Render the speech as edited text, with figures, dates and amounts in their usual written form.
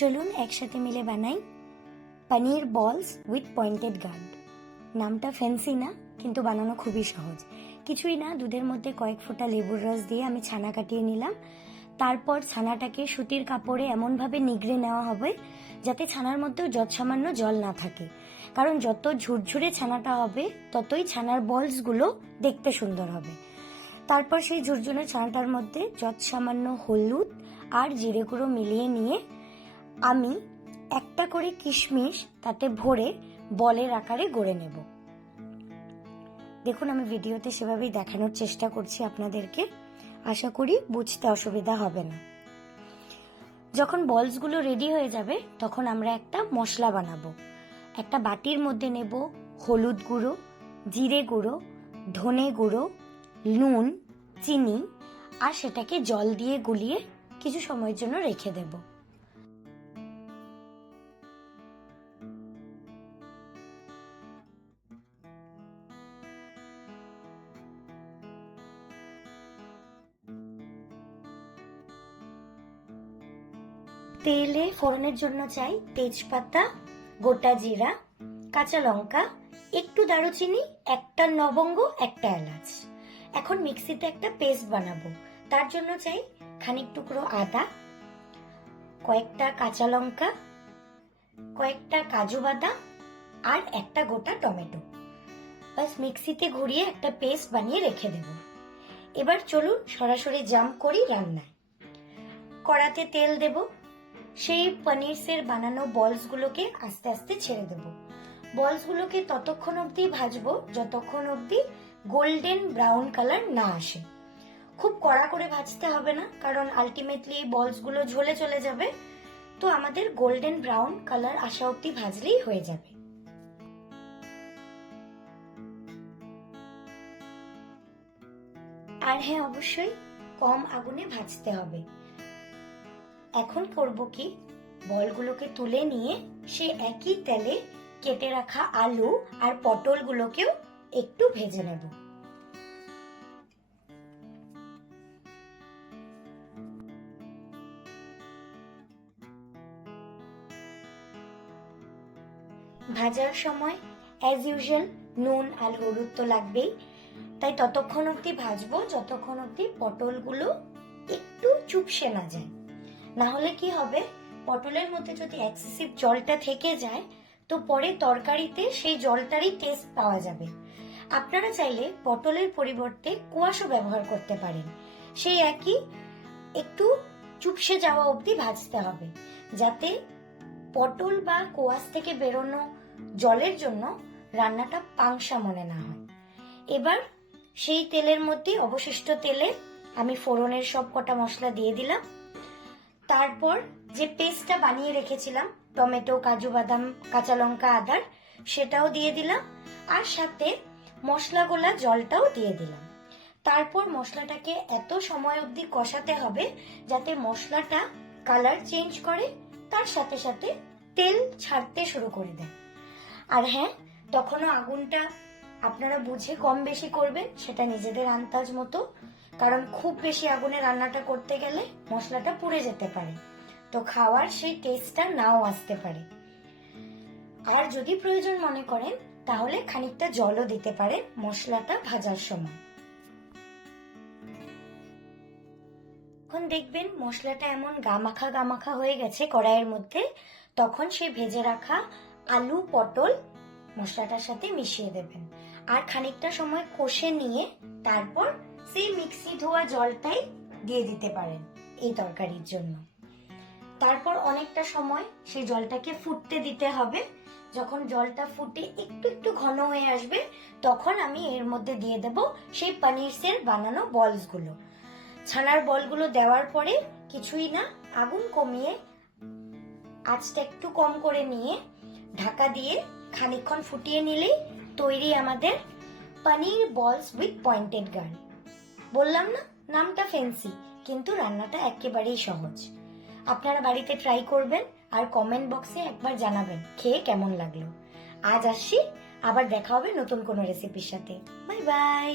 চলুন একসাথে মিলে বানাই পনির বলস উইথ পয়েন্টেড গার্ড। নামটা ফ্যান্সি না, কিন্তু বানানো খুবই সহজ। কিছুই না, দুধের মধ্যে কয়েক ফোঁটা লেবুর রস দিয়ে আমি ছানা কাটিয়ে নিলাম। তারপর ছানাটাকে সুতির কাপড়ে এমনভাবে নিগড়ে নেওয়া হবে যাতে ছানার মধ্যেও যৎসামান্য জল না থাকে, কারণ যত ঝুরঝুরে ছানাটা হবে ততই ছানার বলসগুলো দেখতে সুন্দর হবে। তারপর সেই ঝুরঝুরে ছানাটার মধ্যে যৎসামান্য হলুদ আর জিরে গুঁড়ো মিলিয়ে নিয়ে আমি একটা করে কিশমিশ তাতে ভরে বলের আকারে গড়ে নেব। দেখুন, আমি ভিডিওতে সেভাবেই দেখানোর চেষ্টা করছি আপনাদেরকে। আশা করি বুঝতে অসুবিধা হবে না। যখন বলসগুলো রেডি হয়ে যাবে তখন আমরা একটা মশলা বানাবো। একটা বাটির মধ্যে নেব হলুদ গুঁড়ো, জিরে গুঁড়ো, ধনে গুঁড়ো, নুন, চিনি, আর সেটাকে জল দিয়ে গুলিয়ে কিছু সময়ের জন্য রেখে দেব। তেলে ফোড়নের জন্য চাই তেজপাতা, গোটা জিরা, কাঁচা লঙ্কা, একটু দারুচিনি, একটা লবঙ্গ, একটা এলাচ। এখন মিক্সিতে একটা পেস্ট বানাবো। তার জন্য চাই খানিক টুকরো আদা, কয়েকটা কাঁচা লঙ্কা, কয়েকটা কাজু বাদাম আর একটা গোটা টমেটো। বাস মিক্সিতে ঘুরিয়ে একটা পেস্ট বানিয়ে রেখে দেব। এবার চলুন সরাসরি জাম্প করি রান্নায়। কড়াতে তেল দেব, সেই পনিরসের বানানো বলসগুলোকে আস্তে আস্তে ছেড়ে দেব। বলসগুলোকে ততক্ষণ অবধি ভাজবো যতক্ষণ অবধি গোল্ডেন ব্রাউন কালার না আসে। খুব কড়া করে ভাজতে হবে না, কারণ আলটিমেটলি বলসগুলো ঝলে চলে যাবে। তো আমাদের গোল্ডেন ব্রাউন কালার আসা অবধি ভাজলেই হয়ে যাবে। আর হ্যাঁ, অবশ্যই কম আগুনে ভাজতে হবে। এখন করব কি, বলগুলোকে তুলে নিয়ে সে একই তেলে কেটে রাখা আলু আর পটলগুলোকেও একটু ভেজে নেব। ভাজার সময় অ্যাজ ইউজুয়াল নুন আর হলুদ তো লাগবেই, তাই ততক্ষণ অবধি ভাজবো যতক্ষণ অবধি পটলগুলো একটু চুপসে না যায়। না হলে কি হবে, পটলের মধ্যে যদি এক্সেসিভ জলটা থেকে যায় তো পরে তরকারিতে সেই জলটারই টেস্ট পাওয়া যাবে। আপনারা চাইলে পটলের পরিবর্তে কোয়াশও ব্যবহার করতে পারেন। সেই একই একটু চুপসে যাওয়া অবধি ভাজতে হবে, যাতে পটল বা কোয়াশ থেকে বেরোনো জলের জন্য রান্নাটা পাংশা মনে না হয়। এবার সেই তেলের মধ্যে অবশিষ্ট তেলে আমি ফোড়নের সব কটা মশলা দিয়ে দিলাম। তারপর যে পেস্টটা বানিয়ে রেখেছিলাম টমেটো, কাজু বাদাম, কাঁচা লঙ্কা, আদার, সেটাও দিয়ে দিলাম। আর সাথে মশলা গোলা জলটাও দিয়ে দিলাম। তারপর মশলাটাকে এত সময় অবধি কষাতে হবে যাতে মশলাটা কালার চেঞ্জ করে, তার সাথে সাথে তেল ছাড়তে শুরু করে দেয়। আর হ্যাঁ, তখনও আগুনটা আপনারা বুঝে কম বেশি করবেন, সেটা নিজেদের আন্দাজ মতো, কারণ খুব বেশি আগুনে রান্নাটা করতে গেলে মশলাটা পুড়ে যেতে পারে, তো খাওয়ার সেই টেস্টটা নাও আসতে পারে। আর যদি প্রয়োজন মনে করেন তাহলে খানিকটা জলও দিতে পারেন মশলাটা ভাজার সময়। এখন দেখবেন মশলাটা এমন গামাখা গামাখা হয়ে গেছে কড়াইয়ের মধ্যে, তখন সেই ভেজে রাখা আলু পটল মশলাটার সাথে মিশিয়ে দেবেন। আর খানিকটা সময় কষে নিয়ে তারপর সেই মিক্সি ধোয়া জলটাই দিয়ে দিতে পারেন এই তরকারির জন্য। তারপর অনেকটা সময় সেই জলটাকে ফুটতে দিতে হবে। যখন জলটা ফুটে একটু একটু ঘন হয়ে আসবে তখন আমি এর মধ্যে দিয়ে দেব সেই পনিরসের বানানো বলসগুলো। ছানার বলগুলো দেওয়ার পরে কিছুই না, আগুন কমিয়ে আঁচটা একটু কম করে নিয়ে ঢাকা দিয়ে খানিকক্ষণ ফুটিয়ে নিলেই তৈরি আমাদের পনির বলস উইথ পয়েন্টেড গার্ড। বললাম না, নামটা ফ্যান্সি, কিন্তু রান্নাটা একেবারেই সহজ। আপনারা বাড়িতে ট্রাই করবেন আর কমেন্ট বক্সে একবার জানাবেন খেয়ে কেমন লাগলো। আজ আসছি, আবার দেখা হবে নতুন কোনো রেসিপির সাথে। Bye bye.